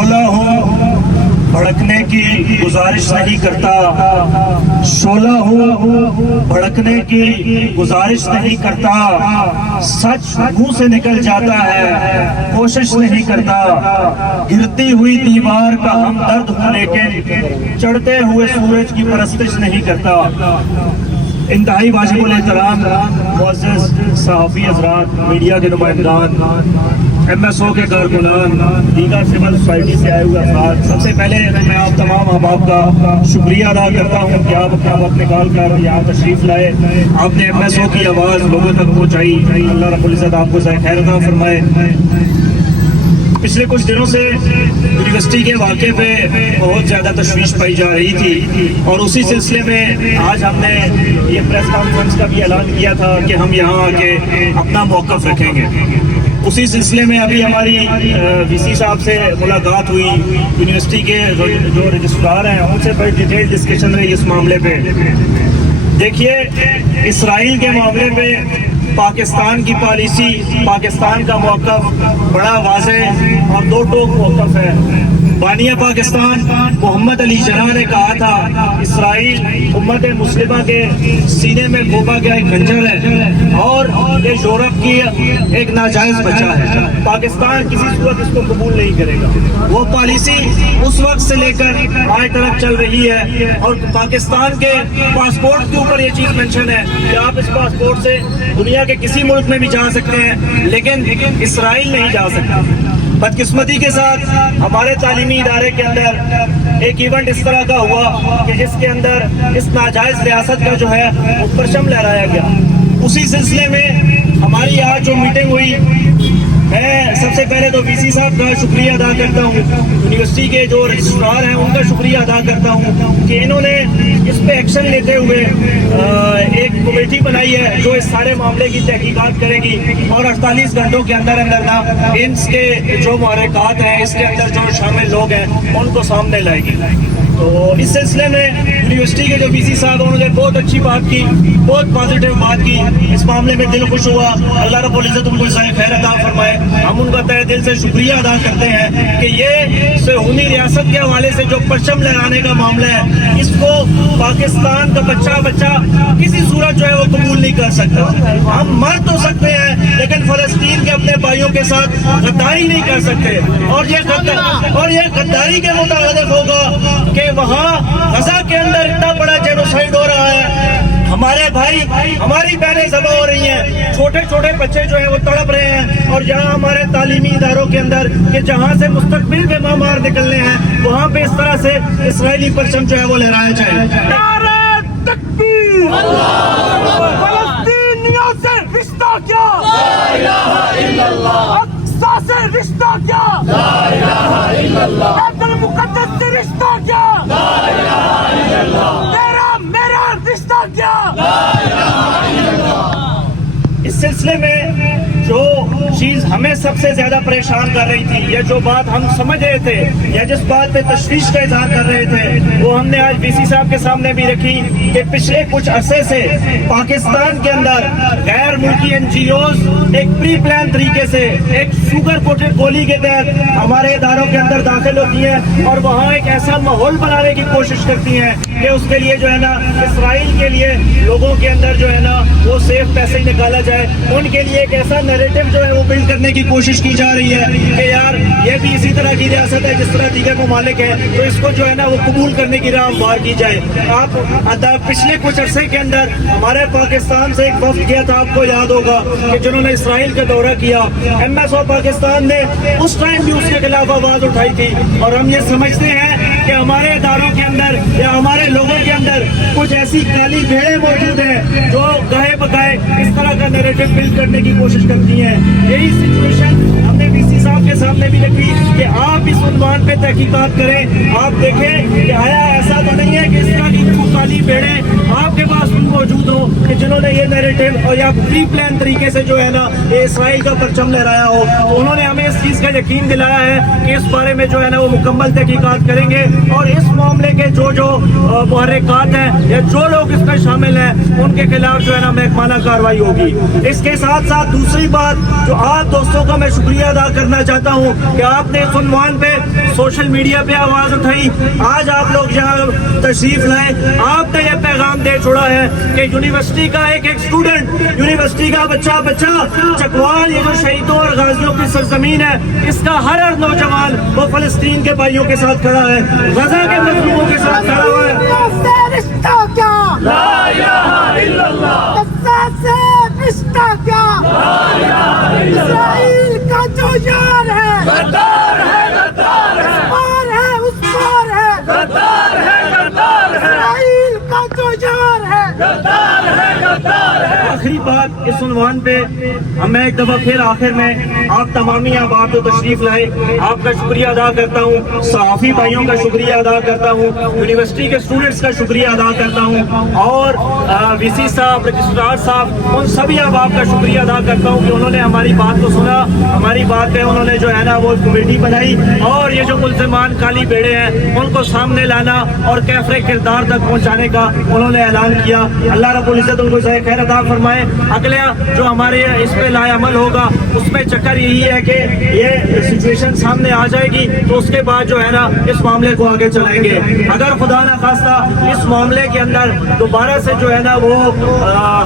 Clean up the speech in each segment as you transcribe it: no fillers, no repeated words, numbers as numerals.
शोला हूँ भड़कने की गुजारिश नहीं करता, शोला हूँ भड़कने की गुजारिश नहीं करता, सच मुंह से निकल जाता है कोशिश नहीं करता, गिरती हुई दीवार का हमदर्द हूँ लेकिन चढ़ते हुए सूरज की परस्तिश नहीं करता। इंतहाई वाजिबुल एहतराम मुअज़्ज़ज़ सहाफ़ी हज़रात, मीडिया के नुमाइंदान, MSO के कारकुनान, दीगर सिविल सोसाइटी से आए हुए अफराद, सबसे पहले मैं आप तमाम अहबाब का शुक्रिया अदा करता हूँ कि आप अपना वक्त निकाल कर यहाँ तशरीफ़ लाए। आपने MSO की आवाज़ लोगों तक पहुँचाई। अल्लाह रब्बुल इज़्ज़त आपको खैर अता फरमाए। पिछले कुछ दिनों से यूनिवर्सिटी के वाक़े पे बहुत ज़्यादा तशवीश पाई जा रही थी और उसी सिलसिले में आज हमने ये प्रेस कॉन्फ्रेंस का भी ऐलान किया था कि हम यहाँ आके अपना मौक़िफ़ रखेंगे। उसी सिलसिले में अभी हमारी VC साहब से मुलाकात हुई। यूनिवर्सिटी के जो रजिस्ट्रार हैं उनसे बड़ी डिटेल डिस्कशन रही इस मामले पे। देखिए, इसराइल के मामले पे पाकिस्तान की पॉलिसी, पाकिस्तान का मौक़िफ़ बड़ा वाज़ेह और दो टोक मौक़िफ़ है। बानिया पाकिस्तान मोहम्मद अली जना ने कहा था इसराइल उम्मत मुस्लिमा के सीने में घोंपा गया एक खंजर है और ये यूरोप की एक नाजायज़ बच्चा है। पाकिस्तान किसी सूरत इसको कबूल नहीं करेगा। वो पॉलिसी उस वक्त से लेकर आज तक चल रही है और पाकिस्तान के पासपोर्ट के ऊपर ये चीज़ मेंशन है कि आप इस पासपोर्ट से दुनिया के किसी मुल्क में भी जा सकते हैं, लेकिन इसराइल नहीं जा सकते। बदकिस्मती के साथ हमारे तालीमी इदारे के अंदर एक इवेंट इस तरह का हुआ कि जिसके अंदर इस नाजायज़ रियासत का जो है वो परचम लहराया गया। उसी सिलसिले में हमारी आज जो मीटिंग हुई, मैं सबसे पहले तो VC साहब का शुक्रिया अदा करता हूँ, यूनिवर्सिटी के जो रजिस्ट्रार हैं उनका शुक्रिया अदा करता हूँ कि इन्होंने इस पे एक्शन लेते हुए एक कमेटी बनाई है जो इस सारे मामले की तहकीकात करेगी और 48 घंटों के अंदर अंदर ना इसके जो मुहर्रिकात हैं, इसके अंदर जो शामिल लोग हैं उनको सामने लाएगी। तो इस सिलसिले में यूनिवर्सिटी के जो VC साहब उन्होंने बहुत अच्छी बात की, बहुत पॉजिटिव बात की। इस मामले में दिल खुश हुआ। अल्लाह रब्बुल इज़्ज़त उनको खैर अता फरमाए। हम उनका तहे दिल से शुक्रिया अदा करते हैं कि ये सहूनी रियासत के हवाले से जो परचम लहराने का मामला है, इसको पाकिस्तान का बच्चा किसी सूरत जो है वो कबूल नहीं कर सकता। हम मर तो सकते हैं लेकिन फ़लस्तीन के अपने भाइयों के साथ गद्दारी नहीं कर सकते और ये गद्दारी के मुताबिक होगा कि वहाँ गजा के अंदर इतना बड़ा जेनोसाइड हो रहा है, हमारे भाई हमारी बहनें ज़बह हो रही हैं, छोटे छोटे बच्चे जो है वो तड़प रहे हैं और जहाँ हमारे तालीमी इदारों के अंदर कि जहाँ से मुस्तकबिल के मामार निकलने हैं वहाँ पे इस तरह से इसराइली परचम जो है वो लहराया जाए। फलस्तीनियों से रिश्ता क्या, ला इलाहा इल्लल्लाह, अक्सा से रिश्ता क्या, ला इलाहा इल्लल्लाह, बैतुल मुक़द्दस से रिश्ता क्या, ला इलाहा इल्लल्लाह, तेरा मेरा रिश्ता क्या, ला इलाहा इल्लल्लाह। इस सिलसिले में जो चीज़ हमें सबसे ज़्यादा परेशान कर रही थी या जो बात हम समझ रहे थे या जिस बात पे तशवीश का इजहार कर रहे थे, वो हमने आज VC साहब के सामने भी रखी कि पिछले कुछ अरसे से पाकिस्तान के अंदर गैर मुल्की NGOs एक प्री प्लान तरीके से एक शुगर कोटेड गोली के तहत हमारे इदारों के अंदर दाखिल होती हैं और वहाँ एक ऐसा माहौल बनाने की कोशिश करती हैं कि उसके लिए जो है ना इसराइल के लिए लोगों के अंदर जो है ना वो सेफ पैसेज निकाला जाए, उनके लिए एक ऐसा नैरेटिव जो है वो बिल्ड करने की कोशिश की जा रही है कि यार ये भी इसी तरह की रियासत है जिस तरह दीगर ममालिक है, तो इसको जो है ना वो कबूल करने की राह हमवार की जाए। आप पिछले कुछ अरसे के अंदर हमारे पाकिस्तान से एक वफ्द गया था, आपको याद होगा कि जिन्होंने इसराइल का दौरा किया, MSO पाकिस्तान ने उस टाइम भी उसके खिलाफ आवाज उठाई थी और हम ये समझते हैं कि हमारे इदारों के अंदर या हमारे लोगों के अंदर कुछ ऐसी काली भेड़ें मौजूद हैं जो गाए बगाए इस तरह का नैरेटिव बिल्ड करने की कोशिश करती हैं। यही सिचुएशन हमने VC साहब के सामने भी रखी कि आप इस उन्वान पे तहकीकात करें, आप देखें कि आया ऐसा तो नहीं है कि इस तरह की काली भेड़ें आपके पास मौजूद हो कि जिन्होंने ये नैरेटिव और या प्री प्लान तरीके से जो है ना ये इसराइल का परचम लहराया हो। तो उन्होंने हमें इस चीज़ का यकीन दिलाया है कि इस बारे में जो है ना वो मुकम्मल तहकीकात करेंगे और इस मामले के जो मुहर्रिकात हैं या जो लोग इसमें शामिल हैं उनके खिलाफ जो है ना महकमाना कार्रवाई होगी। इसके साथ साथ दूसरी बात जो आप दोस्तों का मैं शुक्रिया अदा करना चाहता हूँ कि आपने इस उन्वान पे सोशल मीडिया पे आवाज उठाई, आज आप लोग यहाँ तशरीफ लाए, आपने ये पैगाम दे छोड़ा है कि यूनिवर्सिटी का एक एक स्टूडेंट, यूनिवर्सिटी का बच्चा चकवाल, ये जो शहीदों और गाजियों की सरजमीन है, इसका हर नौजवान वो फलस्तीन के भाइयों के साथ खड़ा है, गजा के मजलूमों के साथ खड़ा हुआ है। रिश्ता क्या, ला इलाहा इल्लल्लाह, से रिश्ता क्या, ला इलाहा इल्लल्लाह, इस्राइल का जो यार है, गद्दार है, गद्दार है, उस पार है, गद्दार है, गद्दार है, इस्राइल का जो यार है, गद्दार है, गद्दार है। आखिरी बात इस उन्वान पे मैं एक दफा फिर आखिर में आप तमामी आप जो तशरीफ लाए, आपका शुक्रिया अदा करता हूँ, सहाफ़ी भाइयों का शुक्रिया अदा करता हूँ, यूनिवर्सिटी के स्टूडेंट्स का शुक्रिया अदा करता हूँ, और वीसी साहब, रजिस्ट्रार साहब, उन सभी आप का शुक्रिया अदा करता हूँ कि उन्होंने हमारी बात को सुना, हमारी बात पे उन्होंने जो है ना वो कमेटी बनाई, और ये जो मुल्ज़िमान काली बेड़े हैं उनको सामने लाना और कैफरे किरदार तक पहुँचाने का उन्होंने ऐलान किया। अल्लाह रब्बुल इज़्ज़त उनको ज़ाय खैर अता फरमाए। अगला जो हमारे इस पे लाए अमल होगा उसमें चक्कर यही है कि ये सिचुएशन सामने आ जाएगी तो उसके बाद जो है ना इस मामले को आगे चलाएंगे। अगर खुदा न खास्ता इस मामले के अंदर दोबारा से जो है ना वो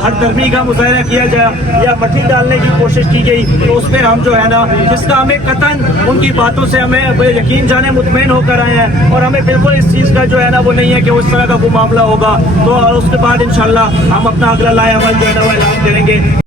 हर धर्मी का मुजाहरा किया जाए या मट्टी डालने की कोशिश की गई तो उस पर हम जो है ना, जिसका हमें कतन उनकी बातों से हमें यकीन जाने मुतमईन होकर आए हैं और हमें बिल्कुल इस चीज़ का जो है ना वो नहीं है कि उस तरह का कोई मामला होगा, तो उसके बाद इंशाल्लाह हम अपना अगला लाए अमल जो है ना वो ऐलान करेंगे।